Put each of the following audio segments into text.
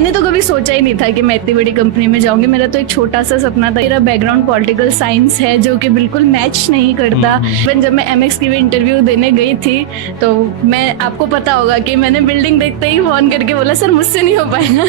मैंने तो कभी सोचा ही नहीं था कि मैं इतनी बड़ी कंपनी में जाऊंगी। मेरा तो एक छोटा सा सपना था। मेरा बैकग्राउंड पॉलिटिकल साइंस है जो कि बिल्कुल मैच नहीं करता। इवन जब मैं एमएक्स की भी इंटरव्यू देने गई थी तो मैं, आपको पता होगा कि मैंने बिल्डिंग देखते ही फोन करके बोला सर मुझसे नहीं हो पाएगा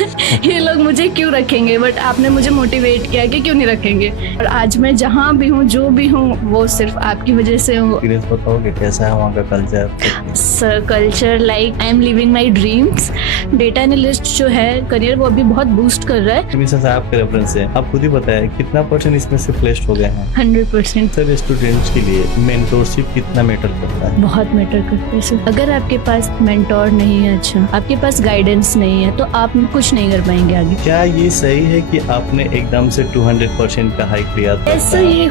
ये लोग मुझे क्यों रखेंगे, बट आपने मुझे मोटिवेट किया कि क्यों नहीं रखेंगे। और आज मैं जहाँ भी हूँ, जो भी हूँ, वो सिर्फ आपकी वजह से हूँ। बताओगे कैसा है वहाँ का culture? Sir culture like I am living my dreams. Data analyst जो है करियर वो अभी बहुत बूस्ट कर रहा है। हमेशा से आपके रेफरेंस से आप खुद ही बताया कितना % इसमें से प्लेस्ड हो गए हैं? 100%। सर स्टूडेंट्स के लिए मेंटोरशिप कितना मैटर करता है? बहुत मैटर करता है सर। अगर आपके पास मेंटोर नहीं है, अच्छा आपके पास गाइडेंस नहीं है, तो आप कुछ नहीं कर पाएंगे आगे। क्या ये सही है कि आपने एकदम से 200% का हाइक लिया था? ऐसा ये।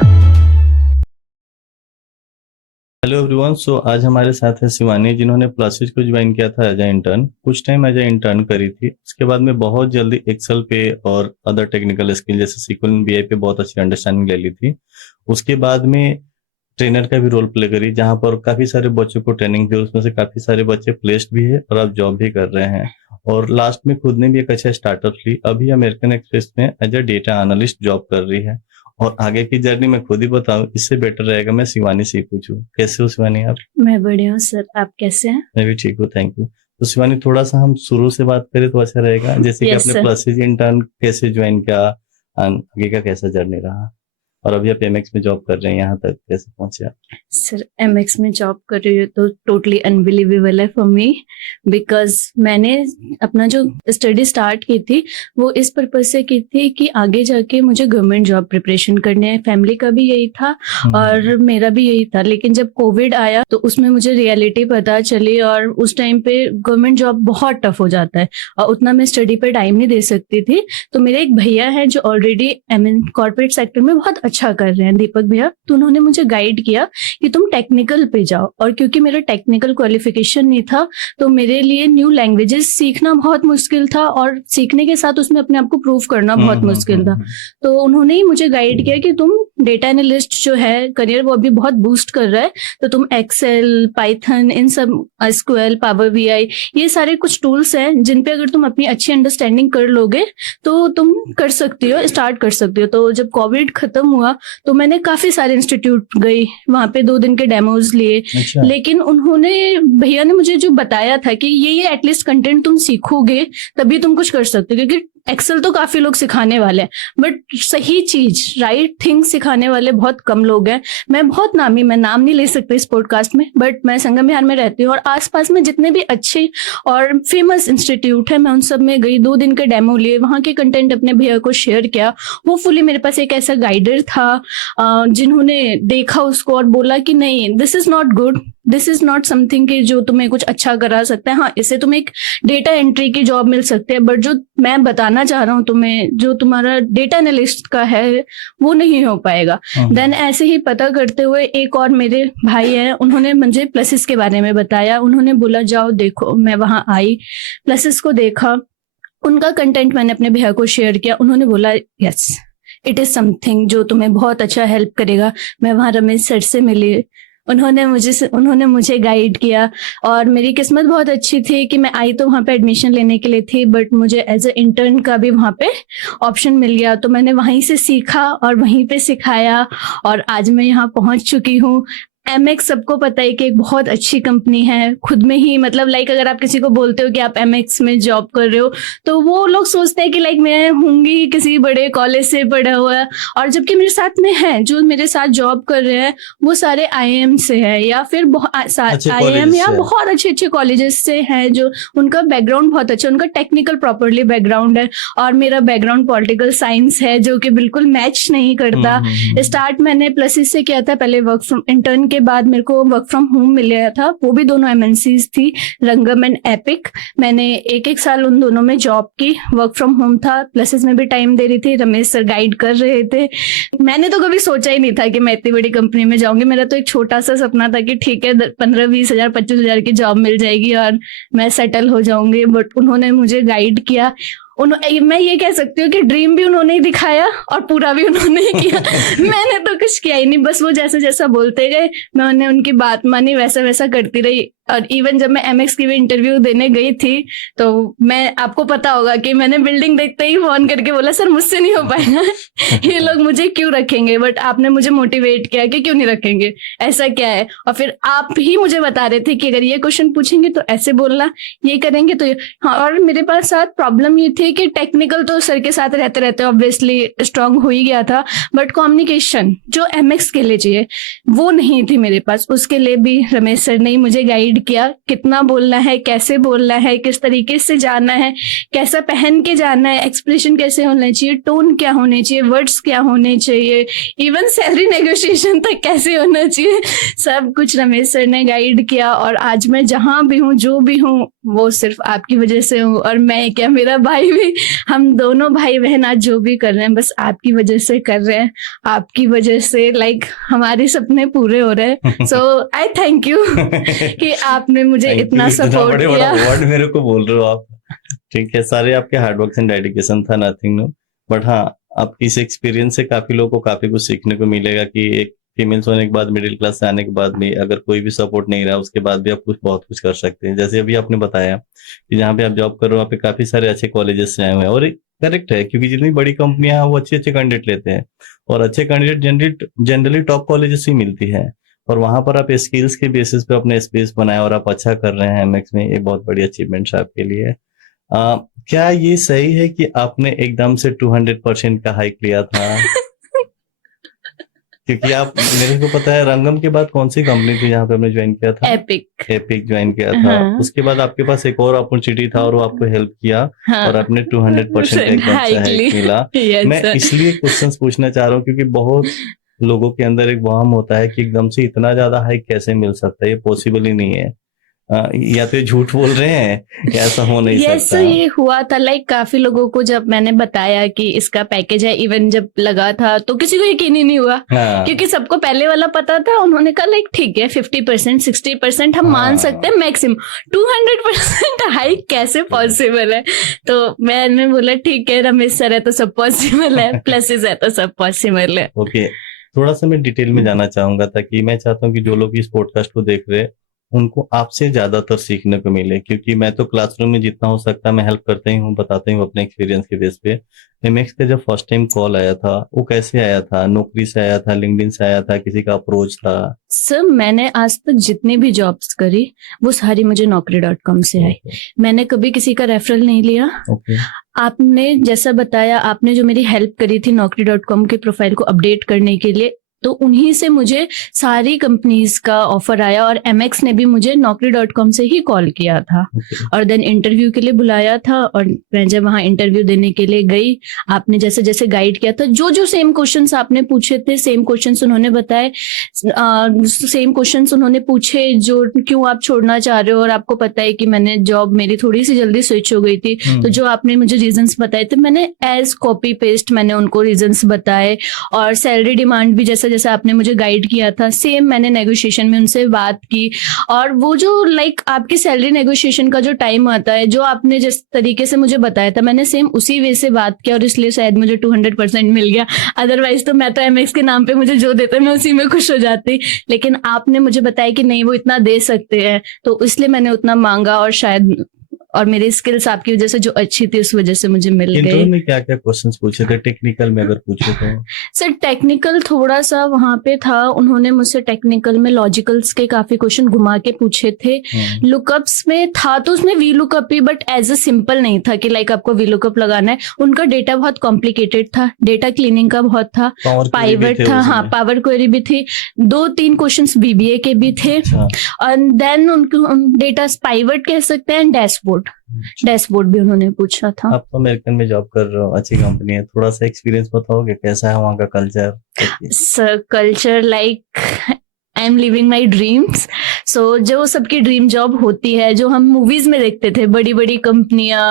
हेलो एवरीवन, सो आज हमारे साथ है शिवानी, जिन्होंने प्लसिज को ज्वाइन किया था एज ए इंटर्न। कुछ टाइम एज ए इंटर्न करी थी, उसके बाद में बहुत जल्दी एक्सेल पे और अदर टेक्निकल स्किल जैसे सीक्वल बीआई पे बहुत अच्छी अंडरस्टैंडिंग ले ली थी। उसके बाद में ट्रेनर का भी रोल प्ले करी, जहां पर काफी सारे बच्चों को ट्रेनिंग दी। उसमें से काफी सारे बच्चे प्लेस्ड भी है और अब जॉब भी कर रहे हैं। और लास्ट में खुद ने भी एक अच्छा स्टार्टअप ली। अभी अमेरिकन एक्सप्रेस में as a data analyst job कर रही है। और आगे की जर्नी मैं खुद ही बताऊं, इससे बेटर रहेगा मैं शिवानी से ही पूछूं। कैसे हो शिवानी आप? मैं बढ़िया हूँ सर, आप कैसे हैं? मैं भी ठीक हूँ, थैंक यू। तो शिवानी, थोड़ा सा हम शुरू से बात करें तो अच्छा रहेगा, जैसे कि Yes, आपने sir. प्लसिज इंटर्न कैसे ज्वाइन किया, आगे का कैसा जर्नी रहा, और अभी आप एमएक्स में जॉब कर रहे हैं, यहाँ तक कैसे पहुंचे आप? सर एमएक्स में जॉब कर रही हूँ तो टोटली अनबिलीवेबल है फॉर मी, बिकॉज मैंने अपना जो स्टडी स्टार्ट की थी वो इस पर्पज से की थी कि आगे जाके मुझे गवर्नमेंट जॉब प्रिपरेशन करनी है। फैमिली का भी यही था और मेरा भी यही था। लेकिन जब कोविड आया तो उसमें मुझे रियलिटी पता चली और उस टाइम पे गवर्नमेंट जॉब बहुत टफ हो जाता है और उतना मैं स्टडी पे टाइम नहीं दे सकती थी। तो मेरे एक भैया है जो ऑलरेडी कॉर्पोरेट सेक्टर में बहुत अच्छा कर रहे हैं, दीपक भैया, तो उन्होंने मुझे गाइड किया कि तुम टेक्निकल पे जाओ। और क्योंकि मेरा टेक्निकल क्वालिफिकेशन नहीं था तो मेरे लिए न्यू लैंग्वेजेस सीखना बहुत मुश्किल था और सीखने के साथ उसमें अपने आप को प्रूव करना बहुत मुश्किल था। तो उन्होंने ही मुझे गाइड किया कि तुम डेटा एनालिस्ट जो है करियर वो अभी बहुत बूस्ट कर रहा है, तो तुम एक्सेल, पाइथन, इन सब, एसक्यूएल, पावर बीआई, ये सारे कुछ टूल्स हैं जिन पे अगर तुम अपनी अच्छी अंडरस्टैंडिंग कर लोगे तो तुम कर सकती हो, स्टार्ट कर सकती हो। तो जब कोविड खत्म हुआ तो मैंने काफी सारे इंस्टीट्यूट गई, वहां पे 2 दिन के डेमोज लिए। अच्छा। लेकिन उन्होंने, भैया ने मुझे जो बताया था कि ये एटलीस्ट कंटेंट तुम सीखोगे तभी तुम कुछ कर सकते हो, क्योंकि एक्सेल तो काफी लोग सिखाने वाले हैं बट सही चीज, राइट थिंग सिखाने वाले बहुत कम लोग हैं। मैं बहुत नामी, मैं नाम नहीं ले सकती इस पॉडकास्ट में, बट मैं संगम विहार में रहती हूँ और आसपास में जितने भी अच्छे और फेमस इंस्टीट्यूट है मैं उन सब में गई, 2 दिन के डेमो लिए, वहां के कंटेंट अपने भैया को शेयर किया। होपफुली मेरे पास एक ऐसा गाइडर था जिन्होंने देखा उसको और बोला कि नहीं, this is not good, this is not something कि जो तुम्हें कुछ अच्छा करा सकता है। हाँ, इससे तुम्हें एक डेटा एंट्री की जॉब मिल सकती है, बट जो मैं बताना चाह रहा हूँ तुम्हें, जो तुम्हारा डेटा एनालिस्ट का है वो नहीं हो पाएगा। देन ऐसे ही पता करते हुए एक और मेरे भाई हैं, उन्होंने मुझे प्लसिस के बारे में बताया। उन्होंने बोला जाओ देखो। मैं वहां आई, प्लसिस को देखा, उनका कंटेंट मैंने अपने भैया को शेयर किया। उन्होंने बोला यस, इट इज समथिंग जो तुम्हें बहुत अच्छा हेल्प करेगा। मैं वहां रमेश सर से मिली, उन्होंने मुझे गाइड किया और मेरी किस्मत बहुत अच्छी थी कि मैं आई तो वहाँ पे एडमिशन लेने के लिए थी, बट मुझे एज ए इंटर्न का भी वहाँ पे ऑप्शन मिल गया। तो मैंने वहीं से सीखा और वहीं पे सिखाया और आज मैं यहाँ पहुँच चुकी हूँ। एमएक्स सबको पता है कि एक बहुत अच्छी कंपनी है खुद में ही, मतलब लाइक अगर आप किसी को बोलते हो कि आप एमएक्स में जॉब कर रहे हो तो वो लोग सोचते हैं कि लाइक मैं होंगी किसी बड़े कॉलेज से पढ़ा हुआ है, और जबकि मेरे साथ में है जो मेरे साथ जॉब कर रहे हैं वो सारे आईएम से है या फिर आईएम या बहुत अच्छे कॉलेजेस से है, जो उनका बैकग्राउंड बहुत अच्छा, उनका टेक्निकल प्रॉपरली बैकग्राउंड है। और मेरा बैकग्राउंड पॉलिटिकल साइंस है जो कि बिल्कुल मैच नहीं करता। स्टार्ट मैंने प्लसिस से किया था, पहले वर्क फ्रॉम इंटर्न के बाद मेरे को वर्क फ्रॉम होम मिल गया था, वो भी दोनों एमएनसीज थी, रंगम एंड एपिक। मैंने 1-1 साल उन दोनों में जॉब की, वर्क फ्रॉम होम था, प्लसेस में भी टाइम दे रही थी, रमेश सर गाइड कर रहे थे। मैंने तो कभी सोचा ही नहीं था कि मैं इतनी बड़ी कंपनी में जाऊंगी। मेरा तो एक छोटा सा सपना था कि ठीक है 15-20 हजार 25 हजार की जॉब मिल जाएगी और मैं सेटल हो जाऊंगी, बट उन्होंने मुझे गाइड किया। मैं ये कह सकती हूँ कि ड्रीम भी उन्होंने ही दिखाया और पूरा भी उन्होंने ही किया। मैंने तो कुछ किया ही नहीं, बस वो जैसा जैसा बोलते गए मैंने उनकी बात मानी, वैसा वैसा करती रही। और इवन जब मैं एमएक्स की भी इंटरव्यू देने गई थी तो मैं, आपको पता होगा कि मैंने बिल्डिंग देखते ही फोन करके बोला सर मुझसे नहीं हो पाएगा, ये लोग मुझे क्यों रखेंगे, बट आपने मुझे मोटिवेट किया कि क्यों नहीं रखेंगे, ऐसा क्या है। और फिर आप ही मुझे बता रहे थे कि अगर ये क्वेश्चन पूछेंगे तो ऐसे बोलना, ये करेंगे तो ये। हाँ, और मेरे पास साथ प्रॉब्लम ये थी कि टेक्निकल तो सर के साथ रहते रहते ऑब्वियसली स्ट्रांग हो ही गया था, बट कम्युनिकेशन जो एमएक्स के लिए चाहिए वो नहीं थी मेरे पास। उसके लिए भी रमेश सर ने मुझे गाइड किया, कितना बोलना है, कैसे बोलना है, किस तरीके से जाना है, कैसा पहन के जाना है, एक्सप्रेशन कैसे होना चाहिए, टोन क्या होने चाहिए, वर्ड्स क्या होने चाहिए, इवन सैलरी नेगोशिएशन तक कैसे होना चाहिए, सब कुछ रमेश सर ने गाइड किया। और आज मैं जहां भी हूँ, जो भी हूँ, वो सिर्फ आपकी वजह से हूँ। और मैं क्या, मेरा भाई भी, हम दोनों भाई बहन आज जो भी कर रहे हैं बस आपकी वजह से कर रहे हैं। आपकी वजह से लाइक हमारे सपने पूरे हो रहे हैं। सो आई थैंक यू कि आपने मुझे इतना सपोर्ट बड़े किया। बड़ा वर्ड मेरे को बोल रहे हो आप। ठीक है, सारे आपके हार्डवर्क एंड डेडिकेशन था, नथिंग न्यू। बट हाँ, आपकी इस एक्सपीरियंस से काफी लोगों को काफी कुछ सीखने को मिलेगा कि एक फीमेल्स होने के बाद, मिडिल क्लास से आने के बाद भी अगर कोई भी सपोर्ट नहीं रहा उसके बाद भी आप कुछ बहुत कुछ कर सकते हैं। जैसे अभी आपने बताया कि जहाँ पे आप जॉब कर रहे हो वहाँ पे काफी सारे अच्छे कॉलेजेस से आए हुए हैं, और करेक्ट है क्योंकि जितनी बड़ी कंपनियां हैं वो अच्छे अच्छे कैंडिडेट लेते हैं, और अच्छे कैंडिडेट जनरली टॉप कॉलेजेस से मिलती है। और वहां पर आप स्किल्स के बेसिस पे अपने स्पेस बनाए और आप अच्छा कर रहे हैं एमएक्स में, ये बहुत बड़ी अचीवमेंट है आपके लिए। क्या ये सही है कि आपने एकदम से 200% का हाइक लिया था? क्योंकि आप, मेरे को पता है रंगम के बाद कौन सी कंपनी थी जहाँ पे आपने ज्वाइन किया था? एपिक ज्वाइन किया था। हाँ। उसके बाद आपके पास एक और अपॉर्चुनिटी था और वो आपको हेल्प किया, हाँ। और आपने 200% एकदम से हाइक मिला। Yes, मैं sir. इसलिए क्वेश्चंस पूछना चाह रहा हूँ क्योंकि बहुत लोगों के अंदर एक वहम होता है कि एकदम से इतना ज्यादा हाइक कैसे मिल सकता है, ये पॉसिबल ही नहीं है। या तो ये झूठ बोल रहे हैं या ऐसा हो नहीं सकता। ये हुआ था, लाइक काफी लोगों को जब मैंने बताया कि इसका पैकेज है, इवन जब लगा था तो किसी को यकीन ही नहीं हुआ। हाँ। क्योंकि सबको पहले वाला पता था, उन्होंने कहा लाइक ठीक है 50% 60% हम मान सकते हैं, मैक्सिमम 200% हाइक कैसे पॉसिबल है। तो मैंने बोला ठीक है, रमेश सर है तो सब पॉसिबल है, प्लसेस है तो सब पॉसिबल है। ओके, थोड़ा सा मैं डिटेल में जाना चाहूंगा ताकि मैं चाहता हूँ कि जो लोग इस पॉडकास्ट को देख रहे हैं उनको आपसे ज्यादातर सीखने को मिले, क्योंकि मैं तो क्लासरूम में जितना हो सकता है मैं हेल्प करता ही हूँ, बताता हूँ अपने एक्सपीरियंस के बेस पे। एमएक्स का जब फर्स्ट टाइम कॉल आया था वो कैसे आया था? नौकरी से आया था, लिंक्डइन से आया था, किसी का अप्रोच था? सर मैंने आज तक जितनी भी जॉब्स करी वो सारी मुझे naukri.com से आई। मैंने कभी किसी का रेफरल नहीं लिया। आपने जैसा बताया, आपने जो मेरी हेल्प करी थी naukri.com के प्रोफाइल को अपडेट करने के लिए, तो उन्हीं से मुझे सारी कंपनीज का ऑफर आया, और एमएक्स ने भी मुझे naukri.com से ही कॉल किया था। और देन इंटरव्यू के लिए बुलाया था, और मैं जब वहाँ इंटरव्यू देने के लिए गई, आपने जैसे जैसे गाइड किया था, जो जो सेम क्वेश्चंस आपने पूछे थे सेम क्वेश्चंस उन्होंने बताए, सेम क्वेश्चंस उन्होंने पूछे जो क्यों आप छोड़ना चाह रहे हो, और आपको पता है कि मैंने जॉब मेरी थोड़ी सी जल्दी स्विच हो गई थी, तो जो आपने मुझे रीजंस बताए थे मैंने एज कॉपी पेस्ट मैंने उनको रीजंस बताए। और सैलरी डिमांड भी जैसे जैसे आपने मुझे गाइड किया था सेम मैंने नेगोशिएशन में उनसे बात की। और वो जो लाइक आपकी सैलरी नेगोशिएशन का जो टाइम आता है, जो आपने जिस तरीके से मुझे बताया था, मैंने सेम उसी वे से बात किया, और इसलिए शायद मुझे 200% मिल गया। अदरवाइज तो मैं तो एमएक्स के नाम पे मुझे जो देते मैं उसी में खुश हो जाती, लेकिन आपने मुझे बताया कि नहीं वो इतना दे सकते हैं, तो इसलिए मैंने उतना मांगा, और शायद और मेरी स्किल्स आपकी वजह से जो अच्छी थी उस वजह से मुझे मिल गई। इंटरव्यू में क्या क्या क्वेश्चंस पूछे थे टेक्निकल में अगर पूछे तो? सर टेक्निकल थोड़ा सा वहां पे था, उन्होंने मुझसे टेक्निकल में लॉजिकल्स के काफी क्वेश्चन घुमा के पूछे थे। लुकअप्स में था तो उसमें वी लुकअप ही, बट एज अ सिंपल नहीं था कि लाइक आपको वी लुकअप लगाना है। उनका डेटा बहुत कॉम्प्लिकेटेड था, डेटा क्लीनिंग का बहुत था, पाइवट था, हाँ पावर क्वेरी भी थी, 2-3 क्वेश्चंस बीबीए के भी थे, और देन उनको डेटा पाइवट कह सकते हैं, डैशबोर्ड भी उन्होंने पूछा था। आप तो अमेरिकन में जॉब कर रहे हो, अच्छी कंपनी है, थोड़ा सा एक्सपीरियंस बताओगे कैसा है वहाँ का culture? Sir culture like I am living my dreams. So जो सबकी ड्रीम जॉब होती है, जो हम मूवीज में देखते थे, बड़ी बड़ी कंपनियां,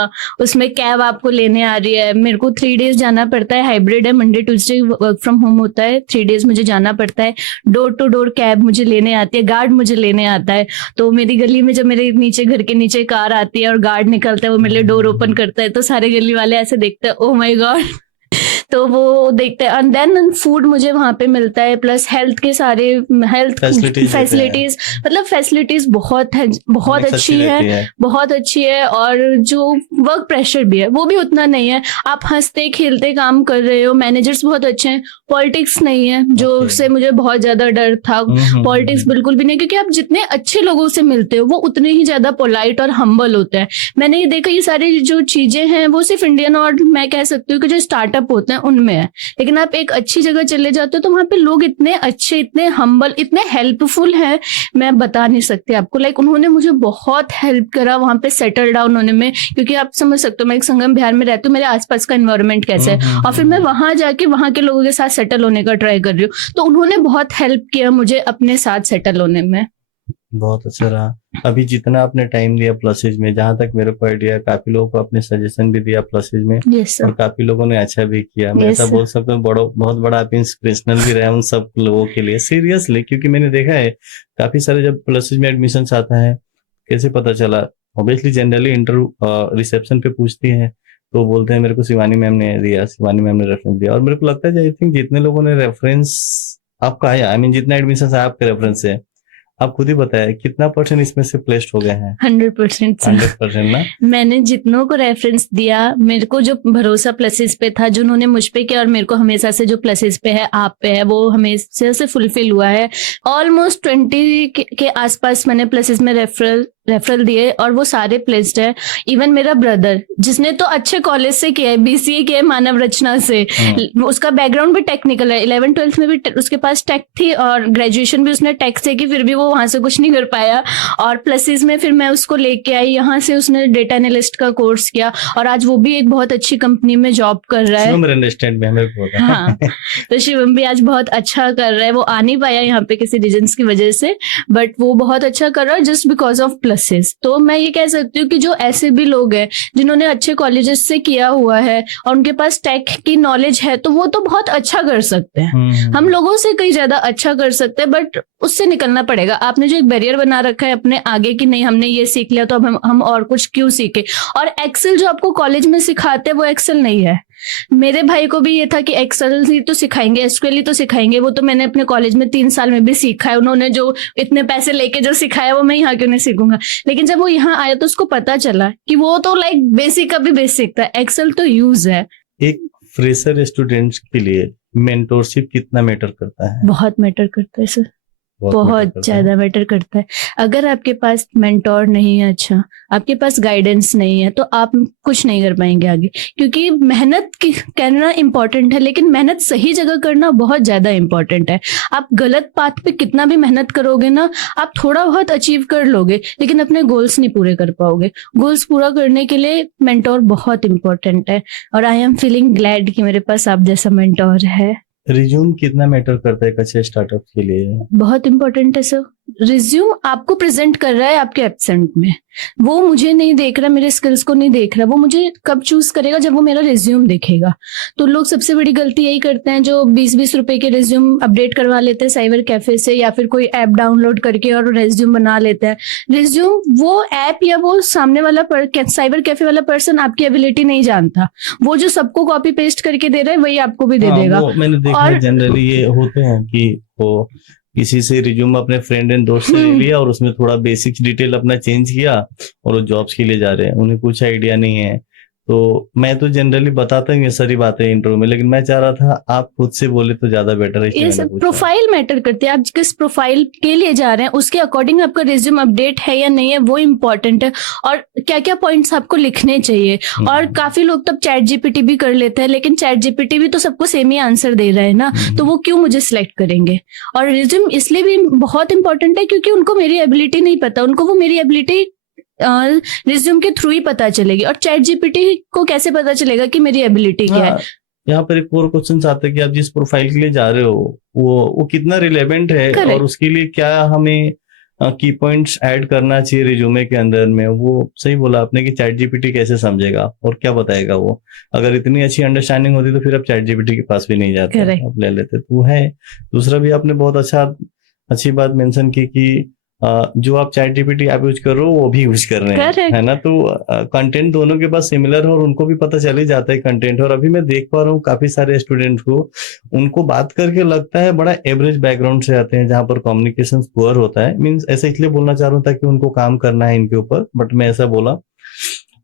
उसमें कैब आपको लेने आ रही है। मेरे को 3 days जाना पड़ता है, हाइब्रिड है, Monday Tuesday work from home होता है, 3 days मुझे जाना पड़ता है। डोर टू डोर कैब मुझे लेने आती है, गार्ड मुझे लेने आता है। तो मेरी गली में जब मेरे नीचे घर के नीचे कार आती है और गार्ड निकलता है, वो मेरे लिए डोर ओपन करता है, तो सारे गली वाले ऐसे देखते हैं, ओ माई गॉड। तो वो देखते हैं। एंड देन फूड मुझे वहाँ पे मिलता है, प्लस हेल्थ के सारे हेल्थ फैसिलिटीज, मतलब फैसिलिटीज बहुत है, बहुत अच्छी है, बहुत अच्छी है। और जो वर्क प्रेशर भी है वो भी उतना नहीं है, आप हंसते खेलते काम कर रहे हो, मैनेजर्स बहुत अच्छे हैं, पॉलिटिक्स नहीं है जो से मुझे बहुत ज्यादा डर था। पॉलिटिक्स बिल्कुल भी नहीं, क्योंकि आप जितने अच्छे लोगों से मिलते हो वो उतने ही ज्यादा पोलाइट और हम्बल होते हैं। मैंने ये देखा, ये सारी जो चीजें हैं वो सिर्फ इंडियन और मैं कह सकती हूँ कि जो स्टार्टअप होते हैं उनमें है, लेकिन आप एक अच्छी जगह चले जाते हो तो वहां पे लोग इतने अच्छे, इतने हम्बल, इतने हेल्पफुल हैं, मैं बता नहीं सकती आपको। लाइक उन्होंने मुझे बहुत हेल्प करा वहां पे सेटल डाउन होने में, क्योंकि आप समझ सकते हो मैं एक संगम बिहार में रहती हूँ, मेरे आसपास का एनवायरनमेंट कैसा है, और फिर मैं वहां जाके वहां के लोगों के साथ सेटल होने का ट्राई कर रही हूँ, तो उन्होंने बहुत हेल्प किया मुझे अपने साथ सेटल होने में। बहुत अच्छा रहा। अभी जितना आपने टाइम दिया प्लसेज में, जहां तक मेरे को आइडिया, काफी लोगों को अपने सजेशन भी दिया प्लसेज में, और काफी लोगों ने अच्छा भी किया। मैं ऐसा बोल सकता हूँ बहुत बड़ा आप इंस्पिरेशनल भी रहे उन सब लोगों के लिए, सीरियसली, क्योंकि मैंने देखा है काफी सारे जब प्लसेज में एडमिशन आता है, कैसे पता चला, ऑब्वियसली जनरली इंटरव्यू रिसेप्शन पे पूछती है तो बोलते हैं मेरे को शिवानी मैम ने दिया, शिवानी मैम ने रेफरेंस दिया। और मेरे को लगता है आई थिंक जितने लोगों ने रेफरेंस आपका है, आई मीन जितना एडमिशन है आपके रेफरेंस से, आप खुद ही बताया कितना % इसमें से प्लेस्ड हो गए हैं? 100%। 100% ना? मैंने जितनों को रेफरेंस दिया, मेरे को जो भरोसा प्लसेस पे था, जो उन्होंने मुझ पे किया, और मेरे को हमेशा से जो प्लसेस पे है, आप पे है, वो हमेशा से फुलफिल हुआ है। ऑलमोस्ट 20 के आसपास मैंने प्लसेस में रेफरल दिए और वो सारे प्लेस्ड है। इवन मेरा ब्रदर जिसने तो अच्छे कॉलेज से किया है, BCA किया है मानव रचना से, उसका बैकग्राउंड भी टेक्निकल है, 11th-12th में भी उसके पास टेक थी और ग्रेजुएशन भी उसने टेक से की, फिर भी वो वहां से कुछ नहीं कर पाया। और प्लसेस में फिर मैं उसको लेके आई, यहाँ से उसने डेटा एनालिस्ट का कोर्स किया और आज वो भी एक बहुत अच्छी कंपनी में जॉब कर रहा है। हाँ, तो शिवम भी आज बहुत अच्छा कर रहा है। वो आ नहीं पाया यहाँ पे किसी रीजंस की वजह से, बट वो बहुत अच्छा कर रहा है जस्ट बिकॉज ऑफ प्लसेस। तो मैं ये कह सकती हूँ कि जो ऐसे भी लोग हैं जिन्होंने अच्छे कॉलेजेस से किया हुआ है और उनके पास टेक की नॉलेज है, तो वो तो बहुत अच्छा कर सकते हैं। हम लोगों से कई ज्यादा अच्छा कर सकते हैं, बट उससे निकलना पड़ेगा। आपने जो एक बैरियर बना रखा है अपने आगे की, नहीं हमने ये सीख लिया तो अब हम और कुछ क्यों सीखे। और एक्सेल जो आपको कॉलेज में सिखाते हैं वो एक्सेल नहीं है। मेरे भाई को भी ये था कि एक्सेल ही तो सिखाएंगे, SQL ही तो सिखाएंगे, वो तो मैंने अपने कॉलेज में 3 साल में भी सीखा है। उन्होंने जो इतने पैसे लेके जो सिखाया वो मैं यहाँ क्यों नहीं सीखूंगा। लेकिन जब वो यहाँ आया तो उसको पता चला कि वो तो लाइक बेसिक का भी बेसिक था, एक्सेल तो यूज है। एक फ्रेशर स्टूडेंट्स के लिए मेंटोरशिप कितना मैटर करता है? बहुत मैटर करता है सर, बहुत ज्यादा मैटर करता है। अगर आपके पास मेंटोर नहीं है, अच्छा आपके पास गाइडेंस नहीं है, तो आप कुछ नहीं कर पाएंगे आगे। क्योंकि मेहनत करना इंपॉर्टेंट है, लेकिन मेहनत सही जगह करना बहुत ज्यादा इंपॉर्टेंट है। आप गलत पाथ पे कितना भी मेहनत करोगे ना, आप थोड़ा बहुत अचीव कर लोगे लेकिन अपने गोल्स नहीं पूरे कर पाओगे। गोल्स पूरा करने के लिए मेंटोर बहुत इंपॉर्टेंट है, और आई एम फीलिंग ग्लैड कि मेरे पास आप जैसा मेंटोर है। रिज्यूम कितना मैटर करता है एक अच्छे स्टार्टअप के लिए? बहुत इंपॉर्टेंट है सर। रिज्यूम आपको प्रेजेंट कर रहा है आपके एब्सेंट में, वो मुझे नहीं देख रहा, मेरे स्किल्स को नहीं देख रहा, वो मुझे कब चूज करेगा जब वो मेरा रिज्यूम देखेगा। तो लोग सबसे बड़ी गलती यही करते हैं जो 20-20 रुपए के रिज्यूम अपडेट करवा लेते हैं साइबर कैफे से, या फिर कोई ऐप डाउनलोड करके और रिज्यूम बना लेते हैं। रिज्यूम वो ऐप या वो सामने वाला साइबर कैफे वाला पर्सन आपकी एबिलिटी नहीं जानता। वो जो सबको कॉपी पेस्ट करके दे रहा है वही आपको भी दे देगा। मैंने देखा है जनरली ये होते हैं कि वो किसी से रिज्यूम अपने फ्रेंड एंड दोस्त से ले लिया और उसमें थोड़ा बेसिक डिटेल अपना चेंज किया और वो जॉब्स के लिए जा रहे हैं, उन्हें कुछ आइडिया नहीं है। तो मैं तो जनरली बताता हूँ ये सारी बातें इंटरव्यू में, लेकिन मैं चाह रहा था आप खुद से बोले तो ज्यादा बेटर है। ये सब प्रोफाइल मैटर करती है, आप किस प्रोफाइल के लिए जा रहे हैं उसके अकॉर्डिंग आपका रिज्यूम अपडेट है या नहीं है वो इम्पोर्टेंट है, और क्या क्या पॉइंट्स आपको लिखने चाहिए। और काफी लोग तब चैट जीपीटी भी कर लेते हैं, लेकिन चैट जीपीटी भी तो सबको सेम ही आंसर दे रहा है ना, तो वो क्यों मुझे सिलेक्ट करेंगे। और रिज्यूम इसलिए भी बहुत इंपॉर्टेंट है क्योंकि उनको मेरी एबिलिटी नहीं पता, उनको वो मेरी एबिलिटी रिज्यूम के थ्रू ही पता चलेगी। और चैट जीपीटी को कैसे पता चलेगा कि मेरी एबिलिटी क्या है। यहाँ पर एक और क्वेश्चन आता है कि आप जिस प्रोफाइल के लिए जा रहे हो वो कितना रिलेवेंट है, और उसके लिए क्या हमें की पॉइंट्स ऐड करना चाहिए रिज्यूमे के अंदर में। वो सही बोला आपने कि चैट जीपीटी कैसे समझेगा और क्या बताएगा वो। अगर इतनी अच्छी अंडरस्टैंडिंग होती तो फिर आप चैट जीपीटी के पास भी नहीं जाते, आप ले लेते। तो वो है। दूसरा भी आपने बहुत अच्छी बात मेंशन की कि जो आप चैट जीपीटी ऐप यूज कर रहे हो वो भी यूज कर रहे हैं, Correct. है ना। तो कंटेंट दोनों के पास सिमिलर है और उनको भी पता चल ही जाता है कंटेंट। और अभी मैं देख पा रहा हूँ काफी सारे स्टूडेंट को, उनको बात करके लगता है बड़ा एवरेज बैकग्राउंड से आते हैं, जहां पर कम्युनिकेशन पुअर होता है। मीन्स ऐसा इसलिए बोलना चाह रहा हूँ ताकि उनको काम करना है इनके ऊपर, बट मैं ऐसा बोला।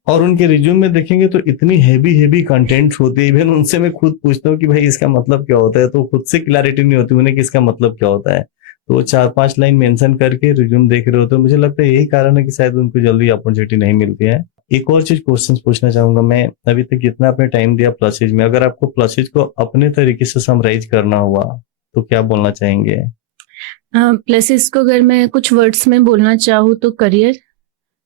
और उनके रिज्यूम में देखेंगे तो इतनी हेवी कंटेंट होती है, इवन उनसे मैं खुद पूछता हूँ कि भाई इसका मतलब क्या होता है, तो खुद से क्लैरिटी नहीं होती उन्हें कि इसका मतलब क्या होता है। तो वो 4-5 लाइन मेंशन करके रिज्यूम देख रहे होते हैं। मुझे लगता है यही कारण है कि शायद उनको जल्दी अपॉर्चुनिटी नहीं मिलती है। एक और चीज क्वेश्चन पूछना चाहूंगा मैं, अभी तक जितना आपने टाइम दिया प्लसेज में, अगर आपको प्लसेज को अपने तरीके से समराइज करना हुआ तो क्या बोलना चाहेंगे? प्लसेस को अगर मैं कुछ वर्ड्स में बोलना चाहूँ तो career,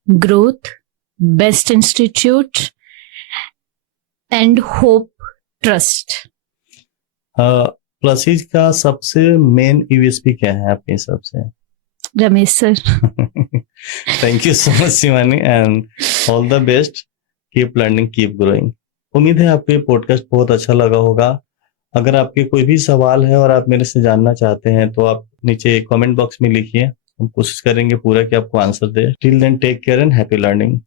growth, best institute and hope, trust. प्लसेज का सबसे मेन यूएसपी क्या है आपके हिसाब से? Ramesh sir. Thank you so much Shivani, and all the best, keep learning, keep growing. उम्मीद है आपको ये पॉडकास्ट बहुत अच्छा लगा होगा। अगर आपके कोई भी सवाल है और आप मेरे से जानना चाहते हैं तो आप नीचे कमेंट बॉक्स में लिखिए, हम कोशिश करेंगे पूरा कि आपको आंसर दे। Till then take care and happy learning.